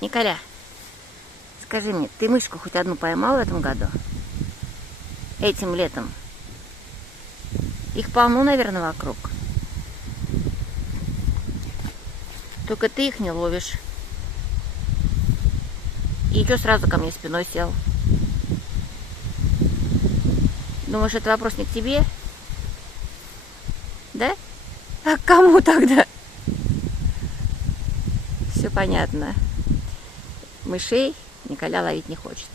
Николя, скажи мне, ты мышку хоть одну поймал в этом году? Этим летом? Их полно, наверное, вокруг. Только ты их не ловишь. И чё сразу ко мне спиной сел? Думаешь, это вопрос не к тебе? Да? А к кому тогда? Все понятно. Мышей Николя ловить не хочет.